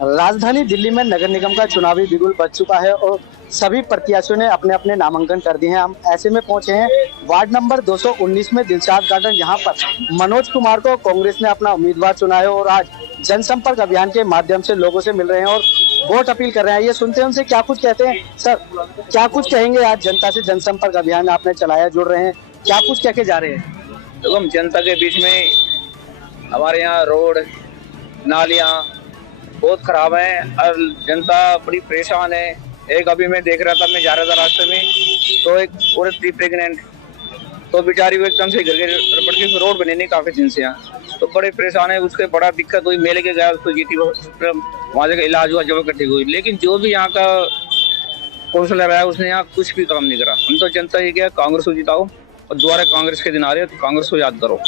राजधानी दिल्ली में नगर निगम का चुनावी बिगुल बज चुका है और सभी प्रत्याशियों ने अपने अपने नामांकन कर दिए हैं। हम ऐसे में पहुंचे हैं वार्ड नंबर 219 में दिलशाद गार्डन, जहां पर मनोज कुमार को कांग्रेस ने अपना उम्मीदवार चुना है और आज जनसंपर्क अभियान के माध्यम से लोगों से मिल रहे हैं और वोट अपील कर रहे हैं। ये सुनते हैं उनसे क्या कुछ कहते हैं। सर, क्या कुछ कहेंगे? आज जनता से जनसंपर्क अभियान आपने चलाया, जुड़ रहे हैं, क्या कुछ कह के जा रहे हैं? तो हम जनता के बीच में हमारे यहाँ रोड नालियाँ बहुत खराब हैं और जनता बड़ी परेशान है। एक अभी मैं देख रहा था, मैं जा रहा था रास्ते में, तो एक औरत थी प्रेग्नेंट, तो बेचारी वो एकदम से घर के पड़ के रोड बने नहीं काफी दिन से यहाँ, तो बड़े परेशान है। उसके बड़ा दिक्कत हुई, मेले के गया उसको जीटी वहाँ से इलाज हुआ, जब इकट्ठी हुई, लेकिन जो भी यहाँ का काउंसिलर है उसने यहाँ कुछ भी काम नहीं करा। हम तो जनता ये क्या कांग्रेस को जिताओ और दोबारा कांग्रेस के दिन आ रहे हैं तो कांग्रेस को याद करो।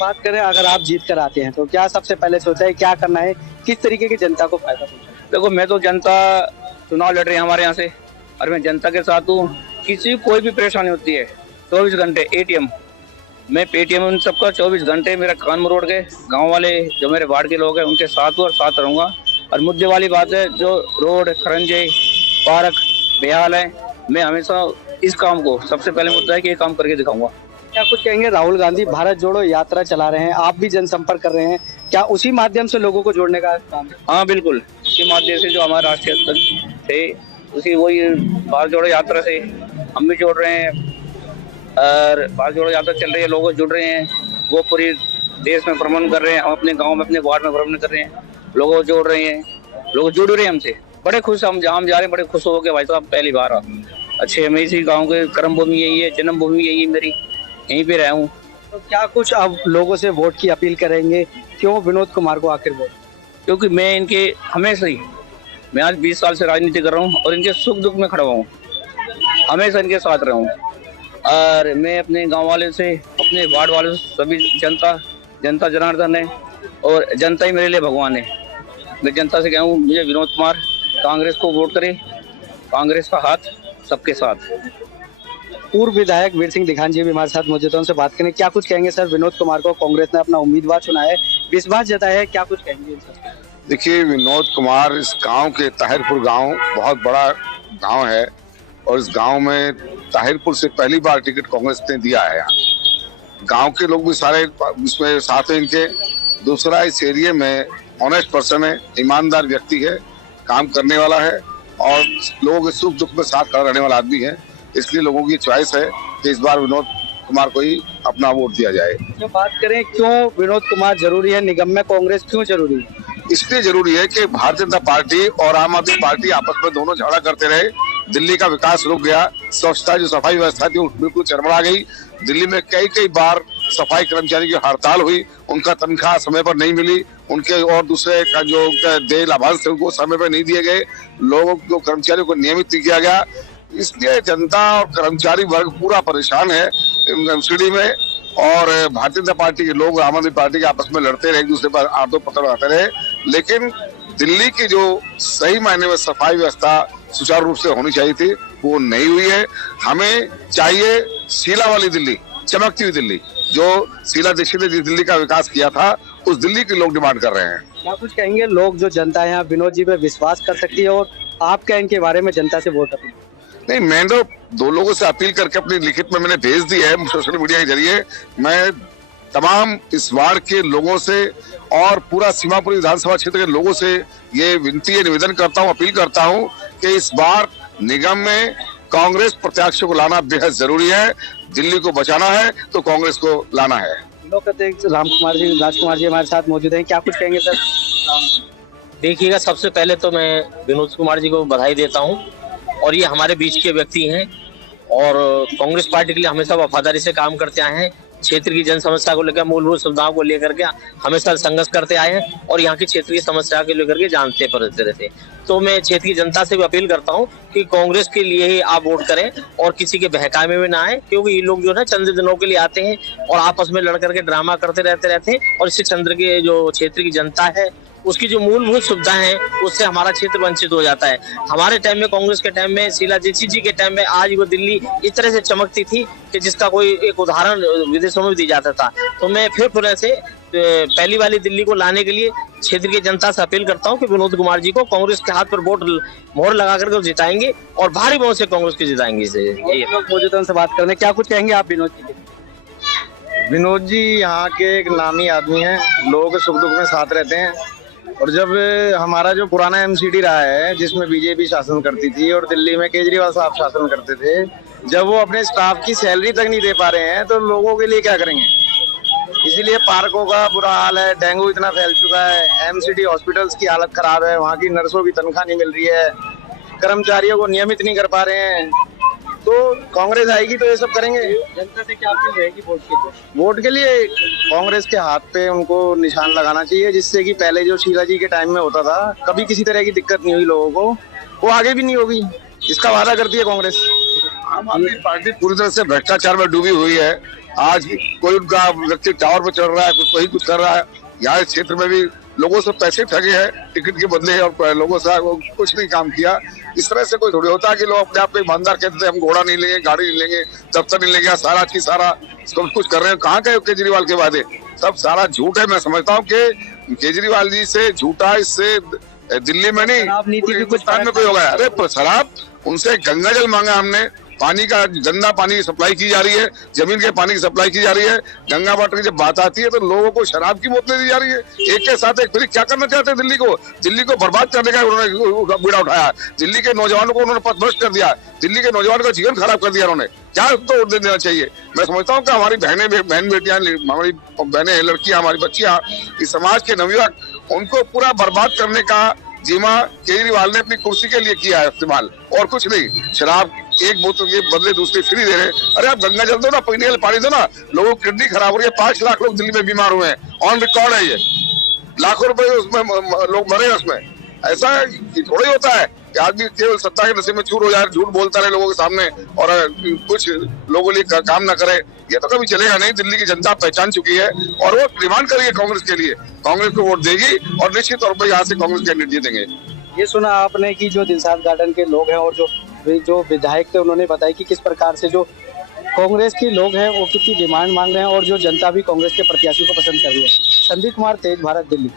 बात करें, अगर आप जीत कर आते हैं तो क्या सबसे पहले सोचा है, क्या करना है, किस तरीके की जनता को फायदा पहुंचाना है? देखो, मैं तो जनता चुनाव लड़ रही है हमारे यहाँ से और मैं जनता के साथ हूँ। किसी कोई भी परेशानी होती है 24 घंटे एटीएम, मैं पेटीएम उन सबका 24 घंटे मेरा कान मरोड़ के गाँव वाले जो मेरे वार्ड के लोग हैं उनके साथ हूँ और साथ रहूँगा। और मुद्दे वाली बात है जो रोड खरंजे पार्क बेहाल है, मैं हमेशा इस काम को सबसे पहले मुद्दा है कि ये काम करके दिखाऊंगा। क्या कुछ कहेंगे? राहुल गांधी भारत जोड़ो यात्रा चला रहे हैं, आप भी जनसंपर्क कर रहे हैं, क्या उसी माध्यम से लोगों को जोड़ने का काम है? हाँ बिल्कुल, इसी माध्यम से जो हमारे राष्ट्रीय अध्यक्ष थे उसी वही भारत जोड़ो यात्रा से हम भी जोड़ रहे हैं और भारत जोड़ो यात्रा चल रही है, लोग जुड़ रहे हैं, वो पूरी देश में भ्रमण कर रहे हैं, हम अपने गाँव में अपने वार्ड में भ्रमण कर रहे हैं, लोगों को जोड़ रहे हैं, लोग जुड़ रहे हैं हमसे। बड़े खुश हम जहाँ जा रहे हैं, बड़े खुश हो गए भाई साहब, पहली बार अच्छे। मैं इसी गाँव के कर्म भूमि यही है, जन्म भूमि यही है मेरी, यहीं पे रहा हूँ। तो क्या कुछ अब लोगों से वोट की अपील करेंगे? क्यों विनोद कुमार को आखिर वोट? क्योंकि मैं इनके हमेशा ही, मैं आज 20 साल से राजनीति कर रहा हूँ और इनके सुख दुख में खड़ा हुआ हूँ, हमेशा इनके साथ रहा हूँ। और मैं अपने गाँव वाले से, अपने वार्ड वाले से, सभी जनता जनार्दन है और जनता ही मेरे लिए भगवान है। मैं जनता से कहूँ मुझे विनोद कुमार कांग्रेस को वोट करे, कांग्रेस का हाथ सबके साथ। पूर्व विधायक वीर सिंह दिखान जी भी हमारे साथ मौजूद हैं, उनसे बात करें। क्या कुछ कहेंगे सर? विनोद कुमार को कांग्रेस ने अपना उम्मीदवार चुना है, विश्वास जताया है, क्या कुछ कहेंगे? देखिए, विनोद कुमार इस गांव के ताहिरपुर गांव बहुत बड़ा गांव है और इस गांव में ताहिरपुर से पहली बार टिकट कांग्रेस ने दिया है। यहाँ गांव के लोग भी सारे इसमें साथ हैं इनके। दूसरा, इस एरिया में ऑनेस्ट पर्सन है, ईमानदार व्यक्ति है, काम करने वाला है और लोगों के सुख दुख में साथ खड़ा रहने वाला आदमी है। इसलिए लोगों की चॉइस है कि इस बार विनोद कुमार को ही अपना वोट दिया जाए। जो बात करें क्यों विनोद कुमार जरूरी है, निगम में कांग्रेस क्यों जरूरी है? इसलिए जरूरी है कि भारतीय जनता पार्टी और आम आदमी पार्टी आपस में दोनों झगड़ा करते रहे। दिल्ली का विकास रुक गया, स्वच्छता जो सफाई व्यवस्था थी बिल्कुल चरमरा गई। दिल्ली में कई बार सफाई कर्मचारी की हड़ताल हुई, उनका तनख्वाह समय पर नहीं मिली, उनके और दूसरे का जो देय लाभांश थे उनको समय पर नहीं दिए गए, लोगों को कर्मचारियों को नियमित नहीं किया गया। इसलिए जनता और कर्मचारी वर्ग पूरा परेशान है एमसीडी में और भारतीय जनता पार्टी के लोग आम आदमी पार्टी के आपस में लड़ते रहे, एक दूसरे पर आरोप पत्र लगाते रहे। लेकिन दिल्ली की जो सही मायने में सफाई व्यवस्था सुचारू रूप से होनी चाहिए थी वो नहीं हुई है। हमें चाहिए शीला वाली दिल्ली, चमकती हुई दिल्ली, जो शीला दीक्षित ने जिस दिल्ली का विकास किया था उस दिल्ली के लोग डिमांड कर रहे हैं। क्या कुछ कहेंगे? लोग जो जनता है यहाँ विनोद जी पे विश्वास कर सकती है और आप क्या इनके बारे में जनता से वोट अपील? नहीं, मैं तो 2 लोगों से अपील करके अपनी लिखित में मैंने भेज दी है सोशल मीडिया के जरिए। मैं तमाम इस वार्ड के लोगों से और पूरा सीमापुरी विधानसभा क्षेत्र के लोगों से ये विनती है, निवेदन करता हूँ, अपील करता हूँ कि इस बार निगम में कांग्रेस प्रत्याशियों को लाना बेहद जरूरी है। दिल्ली को बचाना है तो कांग्रेस को लाना है। लोक अध्यक्ष राजकुमार जी हमारे साथ मौजूद हैं, क्या कुछ कहेंगे सर? देखिएगा, सबसे पहले तो मैं विनोद कुमार जी को बधाई देता हूं और ये हमारे बीच के व्यक्ति हैं और कांग्रेस पार्टी के लिए हमेशा वफादारी से काम करते आए हैं। क्षेत्र की जन समस्या को लेकर, मूलभूत सुविधाओं को लेकर के हमेशा संघर्ष करते आए हैं और यहाँ की क्षेत्र की समस्या को लेकर के जानते पड़ते रहते। तो मैं क्षेत्र की जनता से भी अपील करता हूँ कि कांग्रेस के लिए ही आप वोट करें और किसी के बहकावे में ना आए, क्योंकि ये लोग जो है चंद दिनों के लिए आते हैं और आपस में लड़ करके ड्रामा करते रहते हैं और इससे चंद्र के जो क्षेत्र की जनता है उसकी जो मूलभूत सुविधाएं हैं उससे हमारा क्षेत्र वंचित हो जाता है। हमारे टाइम में, कांग्रेस के टाइम में, शीला दीक्षित जी के टाइम में आज वो दिल्ली इस तरह से चमकती थी कि जिसका कोई एक उदाहरण विदेशों में भी दिया जाता था। तो मैं फिर पुनः से पहली वाली दिल्ली को लाने के लिए क्षेत्र की जनता से अपील करता हूं कि विनोद कुमार जी को कांग्रेस के हाथ पर वोट मोहर लगा करके वो जिताएंगे और भारी बहुमत से कांग्रेस के जिताएंगे इसे। लोग मौजूद हैं, उनसे बात करने, क्या कुछ कहेंगे आप विनोद जी के? विनोद जी यहाँ के एक नामी आदमी हैं, लोगों के सुख दुख में साथ रहते हैं। और जब हमारा जो पुराना एमसीडी रहा है जिसमें बीजेपी शासन करती थी और दिल्ली में केजरीवाल साहब शासन करते थे, जब वो अपने स्टाफ की सैलरी तक नहीं दे पा रहे हैं तो लोगों के लिए क्या करेंगे। इसीलिए पार्कों का बुरा हाल है, डेंगू इतना फैल चुका है, एमसीडी हॉस्पिटल्स की हालत खराब है, वहाँ की नर्सों की तनख्वाह नहीं मिल रही है, कर्मचारियों को नियमित नहीं कर पा रहे हैं। तो कांग्रेस आएगी तो ये सब करेंगे। जनता से क्या अपील रहेगी वोट के लिए? वोट के लिए कांग्रेस के हाथ पे उनको निशान लगाना चाहिए, जिससे कि पहले जो शीला जी के टाइम में होता था कभी किसी तरह की दिक्कत नहीं हुई लोगों को, वो आगे भी नहीं होगी, इसका वादा करती है कांग्रेस। आम आदमी पार्टी पूरी तरह से भ्रष्टाचार में डूबी हुई है। आज कोई उनका व्यक्ति टावर पर चढ़ रहा है, कोई कुछ कर रहा है। यहाँ इस क्षेत्र में भी लोगों से पैसे ठगे हैं टिकट के बदले, और लोगों से कुछ नहीं काम किया। इस तरह से कोई थोड़ी होता है कि लोग अपने आप को ईमानदार कहते हैं हम घोड़ा नहीं लेंगे, गाड़ी नहीं लेंगे, दफ्तर नहीं लेंगे, सारा चीज सारा सब कुछ कर रहे हैं। कहाँ गए केजरीवाल के वादे? सब सारा झूठ है। मैं समझता हूँ कि केजरीवाल जी से झूठा इससे दिल्ली में नहीं शराब नीति भी कुछ हिंदुस्तान में कोई होगा। अरे शराब, उनसे गंगा जल मांगा हमने, पानी का गंदा पानी की सप्लाई की जा रही है, जमीन के पानी की सप्लाई की जा रही है। गंगा वाटर की जब बात आती है तो लोगों को शराब की बोतलें दी जा रही है एक के साथ एक। फिर क्या करना चाहते हैं दिल्ली को? दिल्ली को बर्बाद करने का उन्होंने बीड़ा उठाया। दिल्ली के नौजवानों को उन्होंने पथभ्रष्ट कर दिया, दिल्ली के नौजवानों का जीवन खराब कर दिया उन्होंने। क्या तो देना चाहिए? मैं समझता हूँ कि हमारी बहन बेटियां, हमारी बहनें, लड़कियां, हमारी बच्चियां, इस समाज के नवयुवक, उनको पूरा बर्बाद करने का जिम्मा केजरीवाल ने अपनी कुर्सी के लिए किया है इस्तेमाल, और कुछ नहीं। शराब एक बोतल के बदले दूसरी फ्री दे रहे हैं। अरे आप गंगा जल दो ना, पीने वाला पानी दो ना। लोगों की किडनी खराब हो रही है, 5 लाख लोग दिल्ली में बीमार हुए हैं, ऑन रिकॉर्ड है ये। लाखों रुपए उसमें लोग मरे उसमें। ऐसा थोड़ा ही होता है कि आदमी केवल सत्ता के नशे में चूर हो जाए, झूठ बोलता रहे लोगों के सामने और कुछ लोगों के लिए काम न करे। ये तो कभी चलेगा नहीं। दिल्ली की जनता पहचान चुकी है और वो डिमांड करेगी कांग्रेस के लिए, कांग्रेस को वोट देगी और निश्चित तौर पर यहाँ से कांग्रेस कैंडिडेट जीतेंगे। ये सुना आपने कि जो दिलशाद गार्डन के लोग हैं और जो विधायक थे, उन्होंने बताया कि किस प्रकार से जो कांग्रेस के लोग हैं वो कितनी डिमांड मांग रहे हैं और जो जनता भी कांग्रेस के प्रत्याशी को पसंद कर रही है। संदीप कुमार, तेज भारत, दिल्ली।